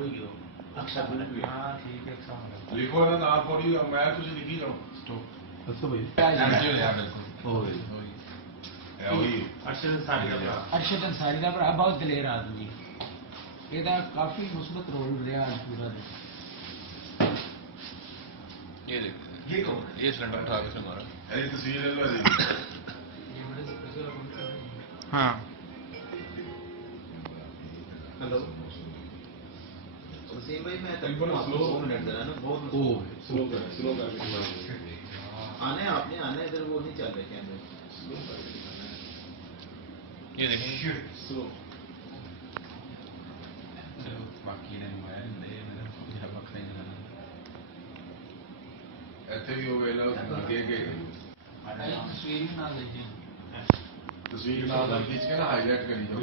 ਹੋਈਓ ਅਕਸਰ हाँ ठीक है अच्छा लिखो ना ना पढ़ी मैं तुझे लिखी जाऊँ स्टॉप ਦੱਸੋ ਭਾਈ ਅਰਸ਼ਦ ਅੰਸਾਰੀ ਦਾ ਭਰਾ ਬਹੁਤ ਦਲੇਰ ਆਦਮੀ ਇਹਦਾ ਕਾਫੀ ਮੁਸਬਤ ਰੋਲ ਰਿਹਾ ਪੂਰਾ ये देखिए ये सिलेंडर उठा के उसने मारा। ऐसी तस्वीर है हाँ हेलो वसीम भाई मैं बिल्कुल स्लो 2 मिनट जरा ना बहुत ओ स्लो कर आने आपने आना इधर वो नहीं चल रहे कैमरे ये देखिए स्लो बाकी ने मोबाइल दे मेरा यह वक्त नहीं लगा। ऐसे भी हो गए लोग के ਤਸਵੀਰ ਵੀ ਨਾਲ ਲੈ ਜੀ तस्वीर ना खींच के ना हाईलाइट करी जाओ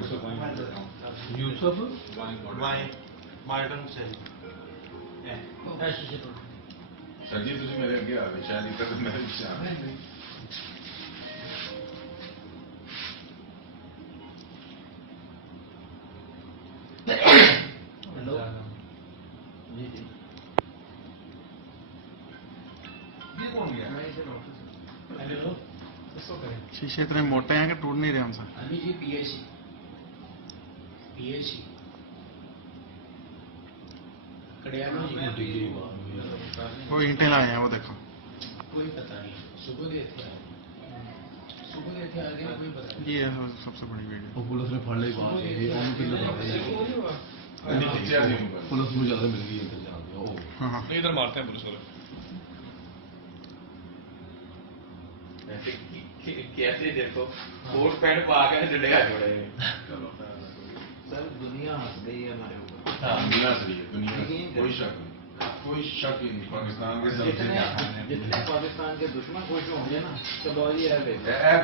यूसुफ मार्टन से सर जी तुझे मेरे अगे आ गए शायद इतना मेरे पीछे आ गए हेलो जी जी मैं इधर ऑफिस हेलो शीशे इतने मोटे हैं कि टूट नहीं रहे हमसे अभी जी पीएसी कड़ियालों जी वो ईंटें लाए हैं वो देखो कोई पता नहीं सुबह दे थे आगे कोई पता नहीं ये है सबसे बड़ी वीडियो ਉਹ ਪੁਲਿਸ ਨੇ ਫੜ ਲਈ ਬਾਅਦ ਇਹ ਉਹਨੂੰ ਕਿੰਨੇ ਪਤਾ नीचे आ जाऊंगा ਪੁਲਿਸ ਨੂੰ ਜ਼ਿਆਦਾ ਮਿਲ ਗਈ ਇੱਥੇ ਜਾ ਕੇ ਉਹ हाँ हाँ ये इधर मारते हैं पुलिस वाले। कैसे देखो कोट पैंट पा के डंडे जोड़े सर दुनिया हंस गई है हमारे ऊपर दुनिया से है दुनिया कोई शक नहीं पाकिस्तान के जितने पाकिस्तान के दुश्मन खुश होंगे ना तो बॉली है ए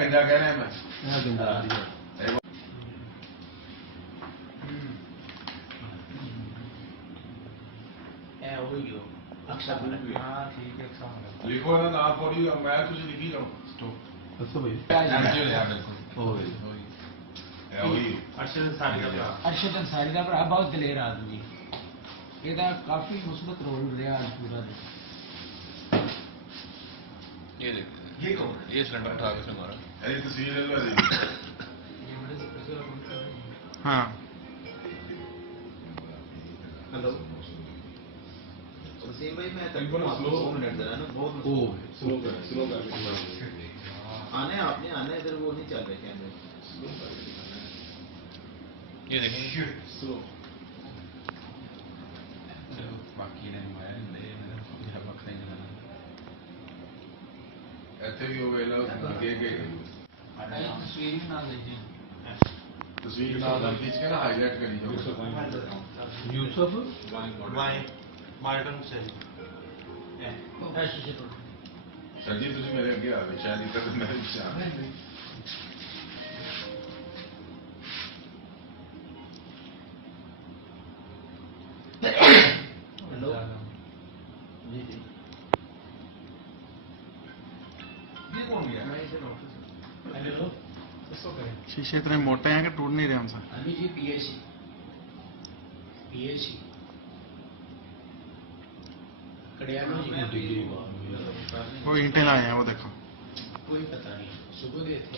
गंजा कह रहे हैं मैं ਇਹ ਗੰਦਾ ਆ ਰਹੀ ਹੈ ए होइयो अक्सर हाँ ठीक है अच्छा लिखो ना ना पढ़ी मैं तुझे लिखी जाऊँ स्टॉप ਦੱਸੋ ਭਾਈ अरशद अंसारी का भरा ਅਰਸ਼ਦ ਅੰਸਾਰੀ ਦਾ ਭਰਾ ਬਹੁਤ ਦਲੇਰ ਆਦਮੀ ਇਹਦਾ ਕਾਫੀ ਮੁਸਬਤ ਰੋਲ ਰਿਹਾ ਪੂਰਾ ये देखिए ये सिलेंडर उठा के उसने मारा। ऐसी तस्वीर है हाँ हेलो वसीम भाई मैं बिल्कुल स्लो 2 मिनट जरा ना बहुत ओ स्लो कर आने आपने आना इधर वो नहीं चल रहे कैमरे ये देखिए स्लो बाकी ने मोबाइल दे मेरा यह वक्त नहीं लगा। ऐसे भी हो गए लोग के तस्वीर भी ਨਾਲ ਲੈ ਜੀ तस्वीर ना खींच के ना हाईलाइट करी जाओ यूसुफ मार्टन से सर जी तुझे मेरे अगे आ गए शायद इतना मेरे पीछे आ गए हेलो जी जी मैं इधर ऑफिस हेलो शीशे इतने मोटे हैं कि टूट नहीं रहे हमसे अभी जी पीएसी कड़ियालों जी वो ईंटें लाए हैं वो देखो कोई पता नहीं सुबह दे थे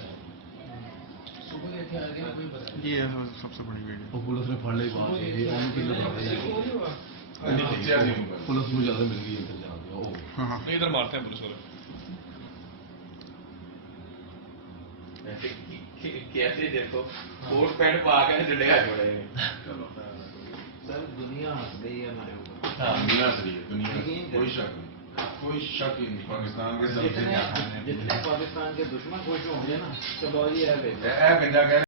आगे कोई पता नहीं ये है सबसे बड़ी वीडियो ਉਹ ਪੁਲਿਸ ਨੇ ਫੜ ਲਈ ਬਾਅਦ ਇਹ ਉਹਨੂੰ ਕਿੰਨੇ ਪਤਾ नीचे आ जाऊंगा ਪੁਲਿਸ ਨੂੰ ਜ਼ਿਆਦਾ ਮਿਲ ਗਈ ਇੱਥੇ ਜਾ ਕੇ ਉਹ हाँ हाँ ये इधर मारते हैं पुलिस वाले। कैसे देखो कोट पैंट पा के डंडे जोड़े सर दुनिया हंस गई है हमारे ऊपर दुनिया से है दुनिया कोई शक नहीं पाकिस्तान के जितने पाकिस्तान के दुश्मन खुश होंगे ना तो बॉली है गंजा कह रहे हैं